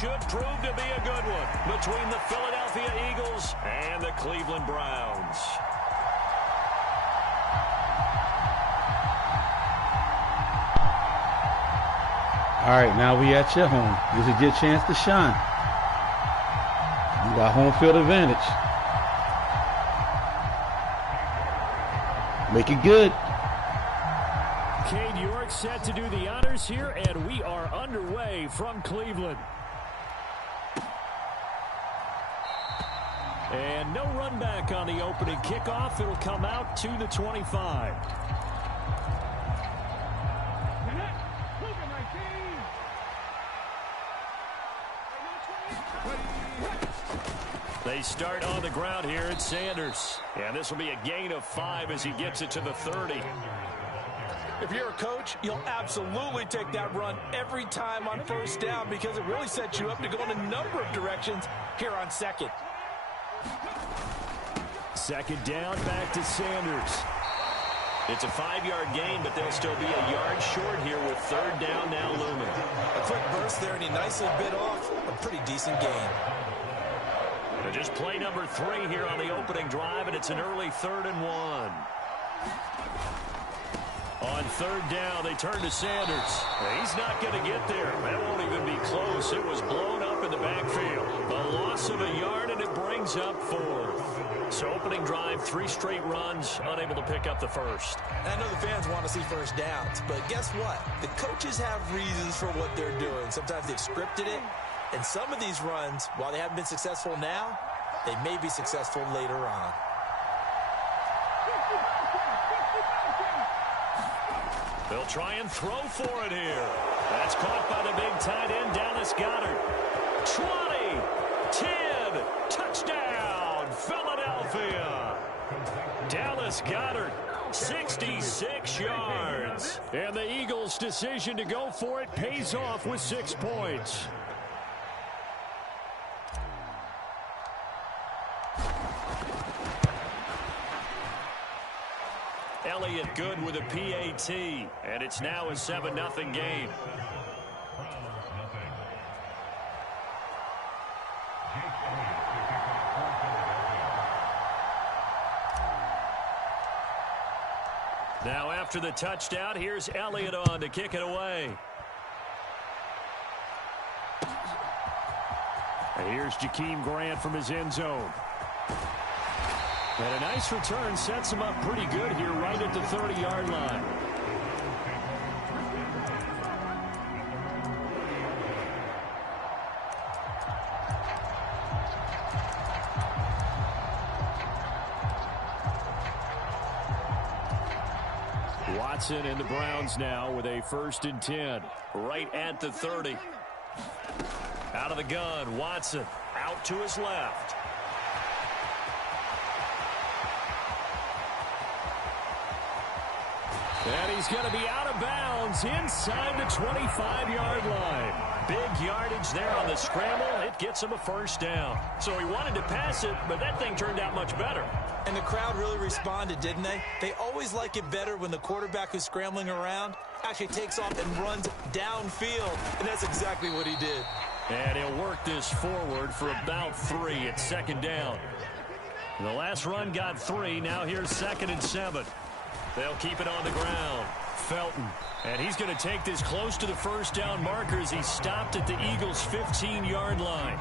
should prove to be a good one between the Philadelphia Eagles and the Cleveland Browns. All right, now we at your home. This is your chance to shine. You got home field advantage. Make it good. Cade York set to do the honors here, and we are underway from Cleveland. And no run back on the opening kickoff. It'll come out to the 25. They start on the ground here at Sanders. And this will be a gain of 5 as he gets it to the 30. If you're a coach, you'll absolutely take that run every time on first down because it really sets you up to go in a number of directions here on second. Second down, back to Sanders. It's a 5-yard gain, but they'll still be a yard short here with third down now looming. A quick burst there, and he nicely bit off a pretty decent gain. Just play number 3 here on the opening drive, and it's an early 3rd and 1. On third down, they turn to Sanders. He's not going to get there. That won't even be close. It was blown up in the backfield. A loss of a yard, and it brings up 4th. So opening drive, 3 straight runs, unable to pick up the first. I know the fans want to see first downs, but guess what? The coaches have reasons for what they're doing. Sometimes they've scripted it. And some of these runs, while they haven't been successful now, they may be successful later on. They'll try and throw for it here. That's caught by the big tight end, Dallas Goedert. 20, 10, touchdown, Philadelphia. Dallas Goedert, 66 yards. And the Eagles' decision to go for it pays off with 6 points. Elliott good with a PAT, and it's now a 7-0 game. Now after the touchdown, here's Elliott on to kick it away. And here's Jakeem Grant from his end zone. And a nice return sets him up pretty good here right at the 30-yard line. Watson and the Browns now with a 1st and 10 right at the 30. Out of the gun, Watson out to his left. And he's going to be out of bounds inside the 25-yard line. Big yardage there on the scramble. It gets him a 1st down. So he wanted to pass it, but that thing turned out much better. And the crowd really responded, didn't they? They always like it better when the quarterback who's scrambling around actually takes off and runs downfield. And that's exactly what he did. And he'll work this forward for about 3 at 2nd down. The last run got 3. Now here's 2nd and 7. They'll keep it on the ground. Felton. And he's going to take this close to the 1st down marker as he stopped at the Eagles' 15-yard line.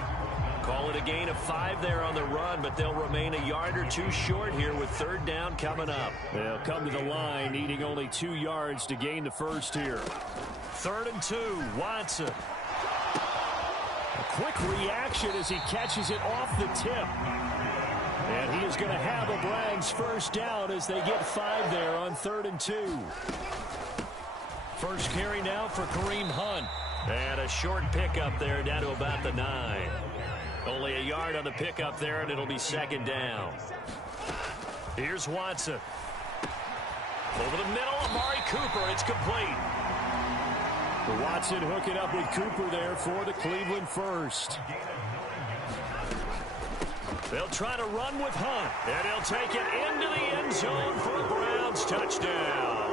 Call it a gain of 5 there on the run, but they'll remain a yard or 2 short here with 3rd down coming up. They'll come to the line needing only 2 yards to gain the 1st here. 3rd and 2, Watson. A quick reaction as he catches it off the tip. And he is going to have a Browns 1st down as they get 5 there on 3rd and 2. First carry now for Kareem Hunt. And a short pickup there down to about the 9. Only a yard on the pickup there, and it'll be 2nd down. Here's Watson. Over the middle, Amari Cooper. It's complete. Watson hooking up with Cooper there for the Cleveland 1st. They'll try to run with Hunt, and he'll take it into the end zone for a Browns touchdown.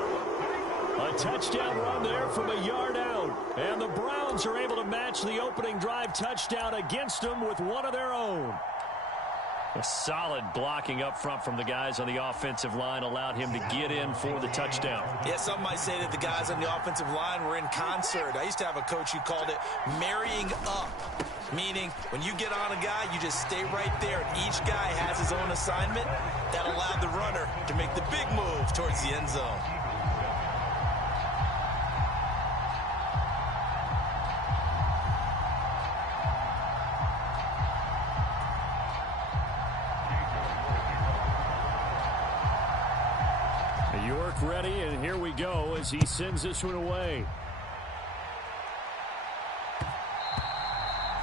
A touchdown run there from a yard out. road. And the Browns are able to match the opening drive touchdown against them with one of their own. A solid blocking up front from the guys on the offensive line allowed him to get in for the touchdown. Yeah, some might say that the guys on the offensive line were in concert. I used to have a coach who called it marrying up, meaning when you get on a guy, you just stay right there. And each guy has his own assignment. That allowed the runner to make the big move towards the end zone. York ready, and here we go as he sends this one away.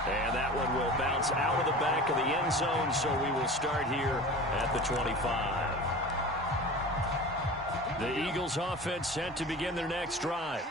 And that one will bounce out of the back of the end zone, so we will start here at the 25. The Eagles offense set to begin their next drive.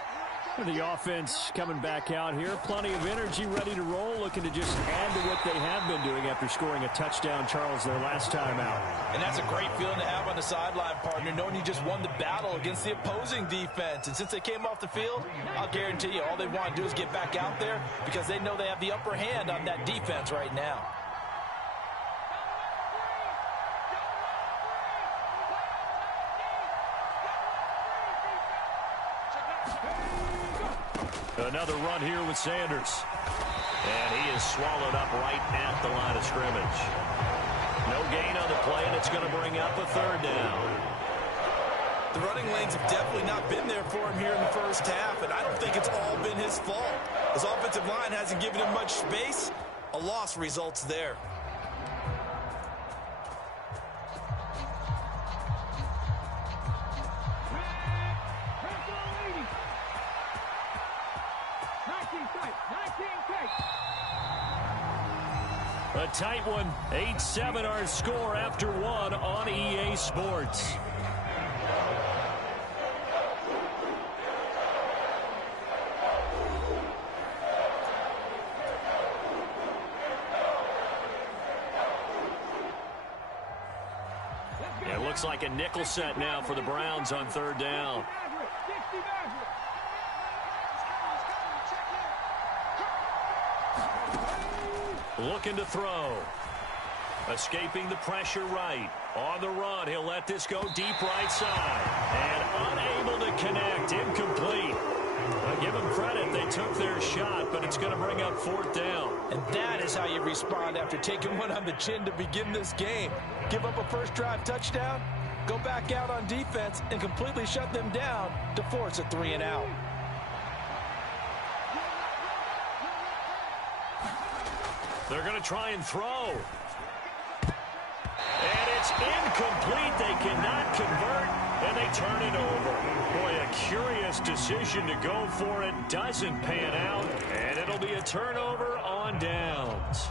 The offense coming back out here. Plenty of energy, ready to roll, looking to just add to what they have been doing after scoring a touchdown, Charles, their last time out. And that's a great feeling to have on the sideline, partner, knowing you just won the battle against the opposing defense. And since they came off the field, I'll guarantee you all they want to do is get back out there because they know they have the upper hand on that defense right now. Another run here with Sanders. And he is swallowed up right at the line of scrimmage. No gain on the play, and it's going to bring up a third down. The running lanes have definitely not been there for him here in the first half, and I don't think it's all been his fault. His offensive line hasn't given him much space. A loss results there. A tight one, 8-7 our score after one on EA Sports. It looks like a nickel set now for the Browns on third down. Looking to throw. Escaping the pressure right. On the run, he'll let this go deep right side. And unable to connect. Incomplete. I give them credit. They took their shot, but it's going to bring up fourth down. And that is how you respond after taking one on the chin to begin this game. Give up a first drive touchdown, go back out on defense, and completely shut them down to force a 3-and-out. They're going to try and throw. And it's incomplete. They cannot convert, and they turn it over. Boy, a curious decision to go for it. Doesn't pan out, and it'll be a turnover on downs.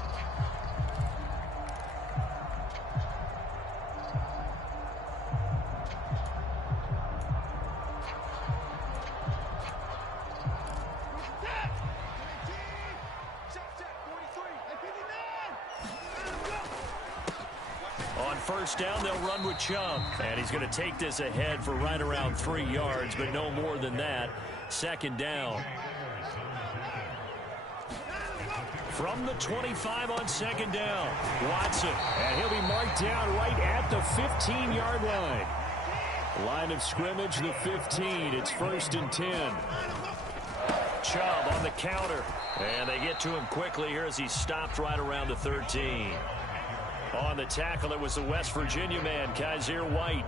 First down, they'll run with Chubb. And he's going to take this ahead for right around 3 yards, but no more than that. Second down. From the 25 on second down, Watson. And he'll be marked down right at the 15-yard line. Line of scrimmage, the 15. It's 1st and 10. Chubb on the counter. And they get to him quickly here as he stopped right around the 13. On the tackle, it was the West Virginia man, Kaiser White.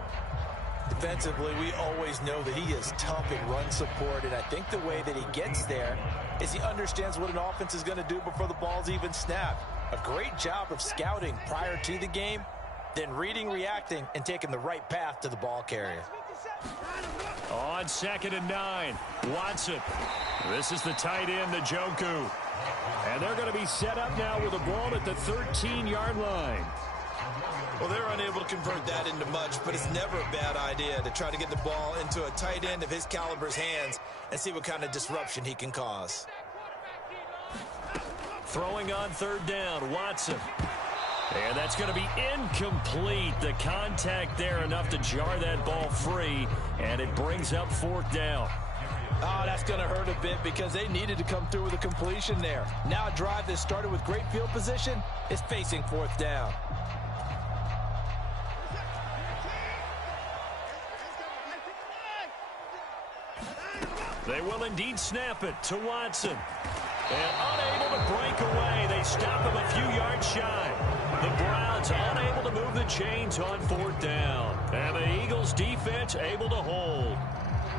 Defensively, we always know that he is tough in run support, and I think the way that he gets there is he understands what an offense is going to do before the ball's even snapped. A great job of scouting prior to the game, then reading, reacting, and taking the right path to the ball carrier. On 2nd and 9, Watson. This is the tight end, the Njoku. And they're going to be set up now with a ball at the 13-yard line. Well, they're unable to convert that into much, but it's never a bad idea to try to get the ball into a tight end of his caliber's hands and see what kind of disruption he can cause. Throwing on third down, Watson. And that's going to be incomplete. The contact there enough to jar that ball free, and it brings up fourth down. Oh, that's going to hurt a bit because they needed to come through with a completion there. Now a drive that started with great field position is facing fourth down. They will indeed snap it to Watson. And unable to break away. They stop him a few yards shy. The Browns unable to move the chains on fourth down. And the Eagles defense able to hold.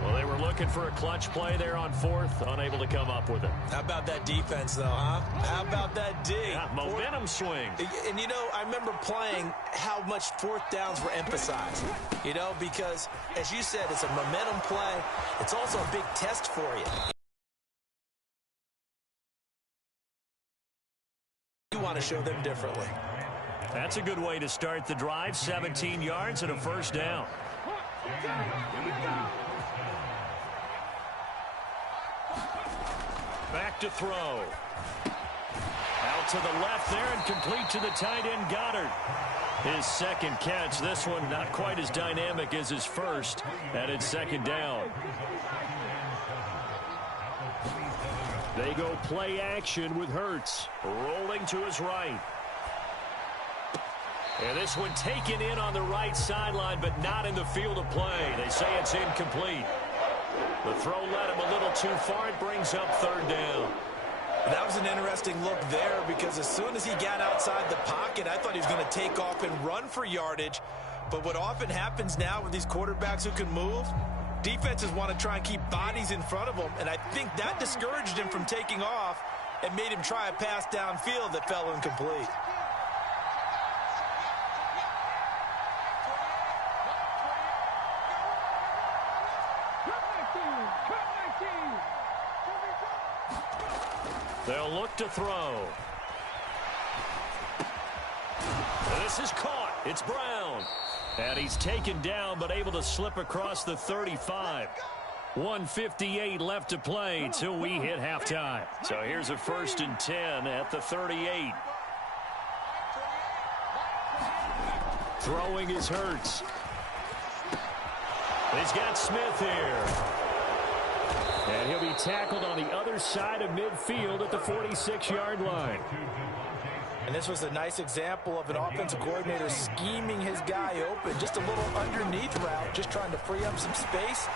Well, they were looking for a clutch play there on fourth, unable to come up with it. How about that defense, though, huh? How about that D? Yeah, momentum swing. And, you know, I remember playing how much fourth downs were emphasized, you know, because, as you said, it's a momentum play. It's also a big test for you. You want to show them differently. That's a good way to start the drive. 17 yards and a first down. Back to throw. Out to the left there and complete to the tight end Goddard. His second catch. This one not quite as dynamic as his first. And it's second down. They go play action with Hurts. Rolling to his right. And this one taken in on the right sideline, but not in the field of play. They say it's incomplete. The throw led him a little too far. It brings up third down. That was an interesting look there because as soon as he got outside the pocket, I thought he was going to take off and run for yardage. But what often happens now with these quarterbacks who can move, defenses want to try and keep bodies in front of them. And I think that discouraged him from taking off and made him try a pass downfield that fell incomplete. They'll look to throw. And this is caught. It's Brown. And he's taken down but able to slip across the 35. 1:58 left to play till we hit halftime. So here's a 1st and 10 at the 38. Throwing is Hurts. He's got Smith here. And he'll be tackled on the other side of midfield at the 46-yard line. And this was a nice example of an offensive coordinator scheming his guy open. Just a little underneath route, just trying to free up some space.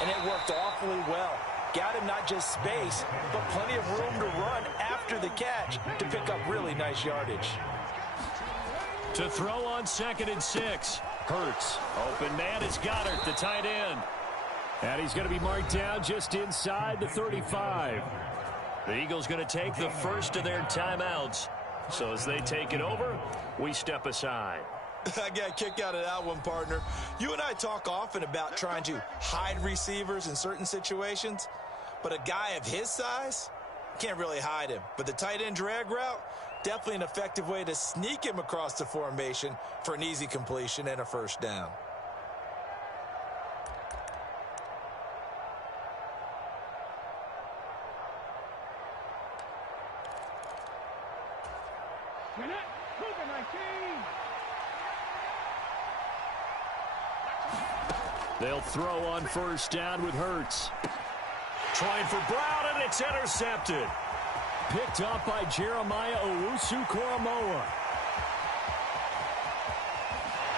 And it worked awfully well. Got him not just space, but plenty of room to run after the catch to pick up really nice yardage. To throw on 2nd and 6. Hurts. Open man is Goddard, the tight end. And he's going to be marked down just inside the 35. The Eagles going to take the first of their timeouts. So as they take it over, we step aside. I got a kick out of that one, partner. You and I talk often about trying to hide receivers in certain situations. But a guy of his size, can't really hide him. But the tight end drag route, definitely an effective way to sneak him across the formation for an easy completion and a first down. They'll throw on 1st down with Hurts. Trying for Brown, and it's intercepted. Picked up by Jeremiah Owusu-Koramoah.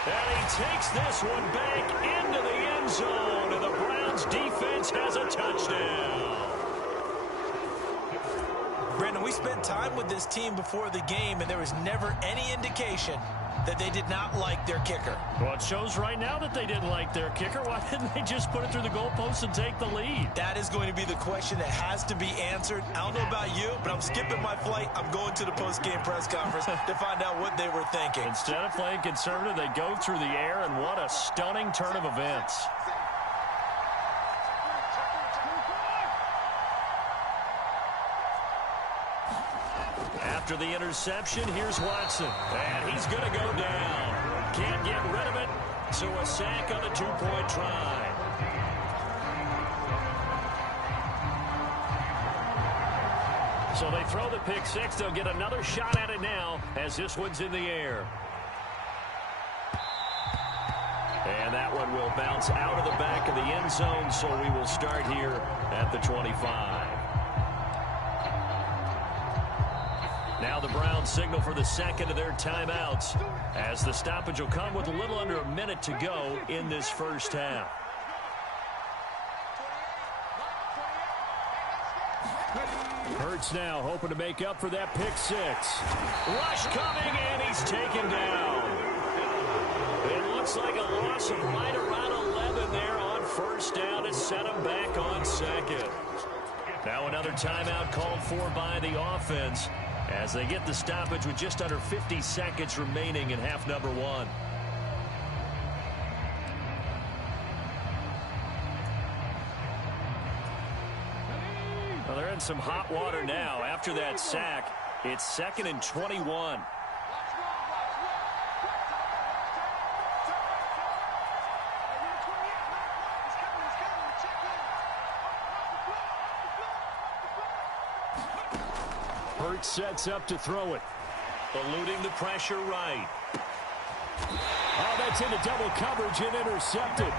And he takes this one back into the end zone, and the Browns defense has a touchdown. Brandon, we spent time with this team before the game, and there was never any indication that they did not like their kicker. Well, it shows right now that they didn't like their kicker. Why didn't they just put it through the goalpost and take the lead? That is going to be the question that has to be answered. I don't know about you, but I'm skipping my flight. I'm going to the post-game press conference to find out what they were thinking. Instead of playing conservative, they go through the air, and what a stunning turn of events. After the interception, here's Watson. And he's going to go down. Can't get rid of it. So a sack on a 2-point try. So they throw the pick six. They'll get another shot at it now as this one's in the air. And that one will bounce out of the back of the end zone, so we will start here at the 25. Now the Browns signal for the second of their timeouts, as the stoppage will come with a little under a minute to go in this first half. Hurts now hoping to make up for that pick six. Rush coming, and he's taken down. It looks like a loss of right around 11 there on first down to set him back on second. Now another timeout called for by the offense as they get the stoppage with just under 50 seconds remaining in half number one. Well, they're in some hot water now. After that sack, it's 2nd and 21. Hurts sets up to throw it. Eluding the pressure right. Oh, that's into double coverage and intercepted.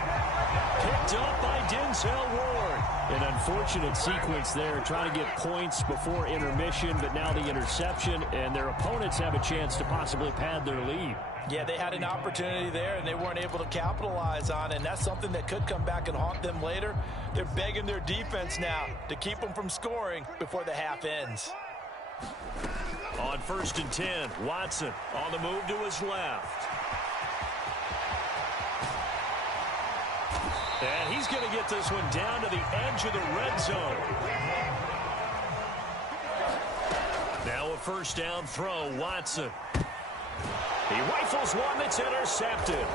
Picked up by Denzel Ward. An unfortunate sequence there, trying to get points before intermission, but now the interception, and their opponents have a chance to possibly pad their lead. Yeah, they had an opportunity there, and they weren't able to capitalize on it, and that's something that could come back and haunt them later. They're begging their defense now to keep them from scoring before the half ends. On 1st and 10, Watson on the move to his left. And he's going to get this one down to the edge of the red zone. Now a first down throw, Watson. He rifles one that's intercepted.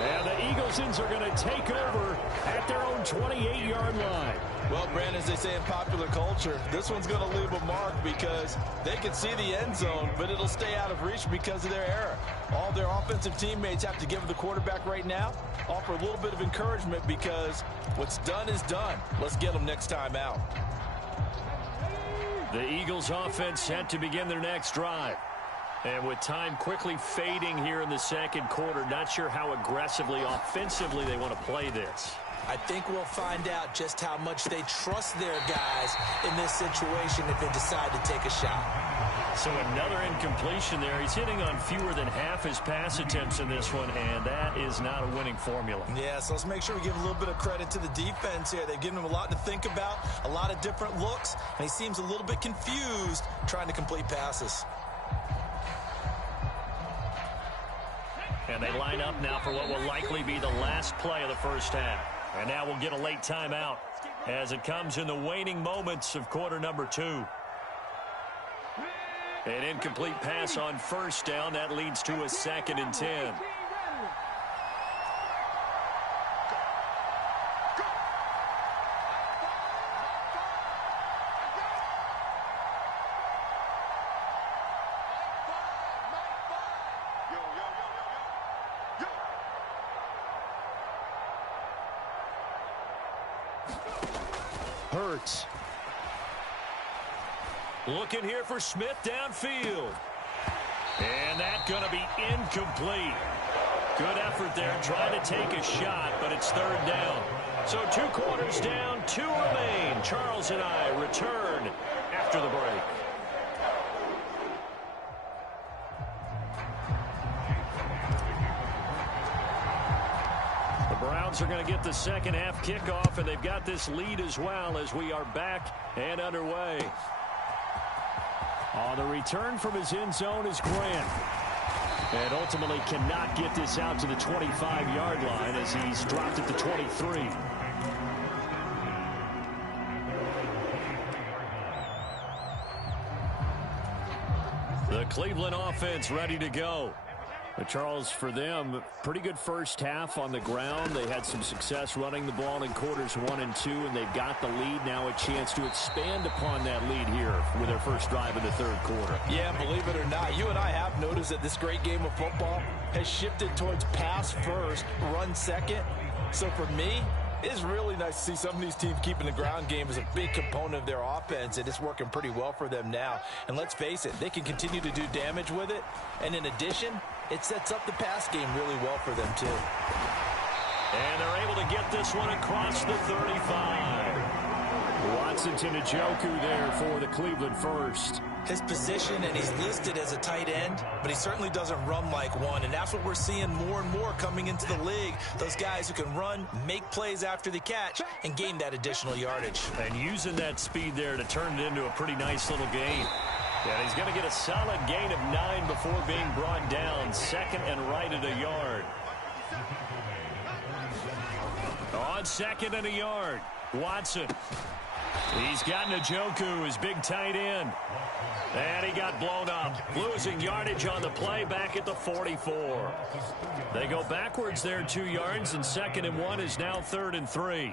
And the Eaglesons are going to take over at their own 28-yard line. Well, Brandon, as they say in popular culture, this one's going to leave a mark because they can see the end zone, but it'll stay out of reach because of their error. All their offensive teammates have to give the quarterback right now, offer a little bit of encouragement because what's done is done. Let's get them next time out. The Eagles offense set to begin their next drive. And with time quickly fading here in the second quarter, not sure how aggressively, offensively they want to play this. I think we'll find out just how much they trust their guys in this situation if they decide to take a shot. So another incompletion there. He's hitting on fewer than half his pass attempts in this one, and that is not a winning formula. Yeah, so let's make sure we give a little bit of credit to the defense here. They've given him a lot to think about, a lot of different looks, and he seems a little bit confused trying to complete passes. And they line up now for what will likely be the last play of the first half. And now we'll get a late timeout as it comes in the waning moments of quarter number 2. An incomplete pass on first down. That leads to a 2nd and 10. Hurts. Looking here for Smith downfield. And that's going to be incomplete. Good effort there trying to take a shot, but it's 3rd down. So 2 quarters down, 2 remain. Charles and I return after the break. Browns are going to get the second half kickoff, and they've got this lead as well as we are back and underway. On the return from his end zone is Grant. And ultimately cannot get this out to the 25-yard line as he's dropped at the 23. The Cleveland offense ready to go. But Charles, for them, pretty good first half on the ground. They had some success running the ball in quarters 1 and 2, and they've got the lead. Now a chance to expand upon that lead here with their first drive in the 3rd quarter. Yeah, believe it or not, you and I have noticed that this great game of football has shifted towards pass first, run second. So for me, it's really nice to see some of these teams keeping the ground game as a big component of their offense, and it's working pretty well for them now. And let's face it, they can continue to do damage with it. And in addition, it sets up the pass game really well for them, too. And they're able to get this one across the 35. Watson to Njoku there for the Cleveland first. His position, and he's listed as a tight end, but he certainly doesn't run like one, and that's what we're seeing more and more coming into the league. Those guys who can run, make plays after the catch, and gain that additional yardage. And using that speed there to turn it into a pretty nice little gain. And he's going to get a solid gain of 9 before being brought down. Second and right at a yard. On second and a yard, Watson. He's got Njoku, his big tight end. And he got blown up. Losing yardage on the play back at the 44. They go backwards there 2 yards, and second and 1 is now 3rd and 3.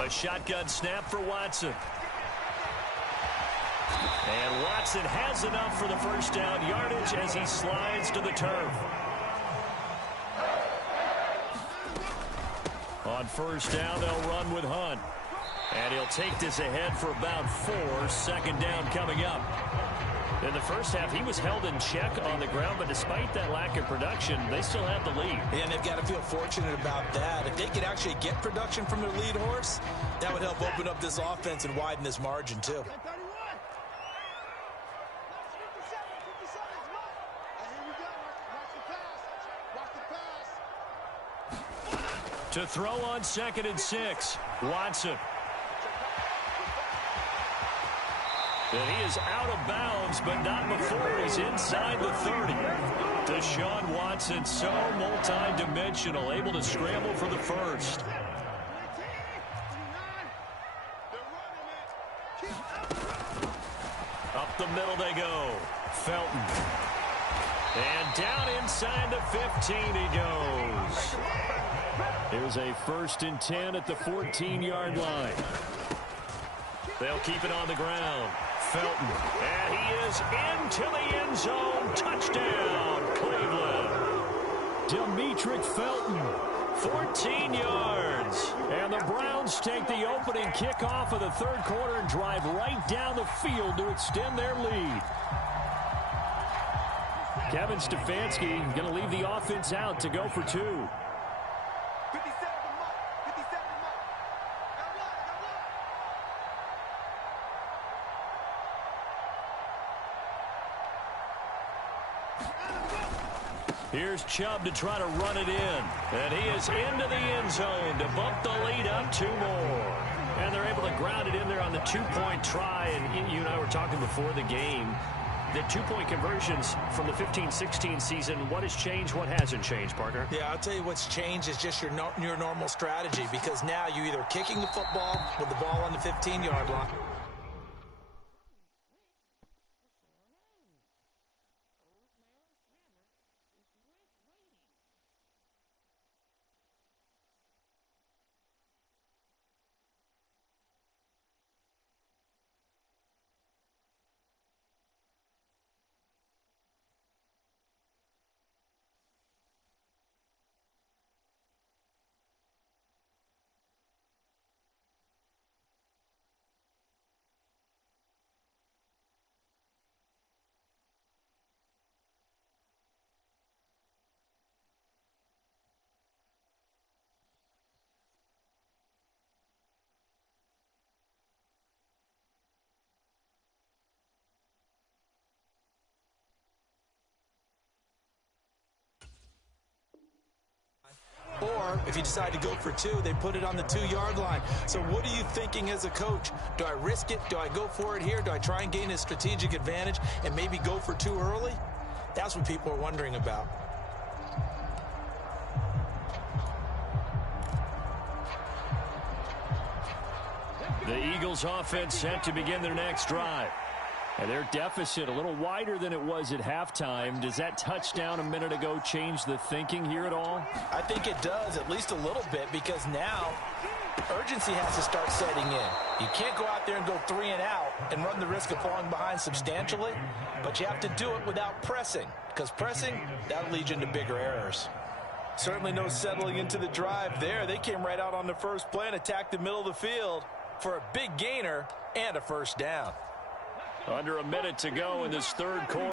A shotgun snap for Watson. And Watson has enough for the first down yardage as he slides to the turf. On first down, they'll run with Hunt. And he'll take this ahead for about 4. Second down coming up. In the first half, he was held in check on the ground, but despite that lack of production, they still have the lead. And they've got to feel fortunate about that. If they could actually get production from their lead horse, that would help open up this offense and widen this margin, too. To throw on 2nd and 6, Watson. And he is out of bounds, but not before he's inside the 30. Deshaun Watson, so multi-dimensional, able to scramble for the first. Up the middle they go. Felton. And down inside the 15 he goes. Here's a 1st and 10 at the 14-yard line. They'll keep it on the ground. Felton. And he is into the end zone. Touchdown, Cleveland. Demetric Felton, 14 yards. And the Browns take the opening kickoff of the 3rd quarter and drive right down the field to extend their lead. Kevin Stefanski going to leave the offense out to go for 2. Here's Chubb to try to run it in. And he is into the end zone to bump the lead up 2 more. And they're able to ground it in there on the 2-point try. And you and I were talking before the game. The 2-point conversions from the 15-16 season, what has changed, what hasn't changed, partner? Yeah, I'll tell you what's changed is just your normal strategy, because now you're either kicking the football with the ball on the 15-yard line. Or if you decide to go for 2, they put it on the 2-yard line. So what are you thinking as a coach? Do I risk it? Do I go for it here? Do I try and gain a strategic advantage and maybe go for 2 early? That's what people are wondering about. The Eagles offense set to begin their next drive. And their deficit a little wider than it was at halftime. Does that touchdown a minute ago change the thinking here at all? I think it does, at least a little bit, because now urgency has to start setting in. You can't go out there and go 3 and out and run the risk of falling behind substantially, but you have to do it without pressing, because pressing, that'll lead you into bigger errors. Certainly no settling into the drive there. They came right out on the first play and attacked the middle of the field for a big gainer and a first down. Under a minute to go in this third quarter.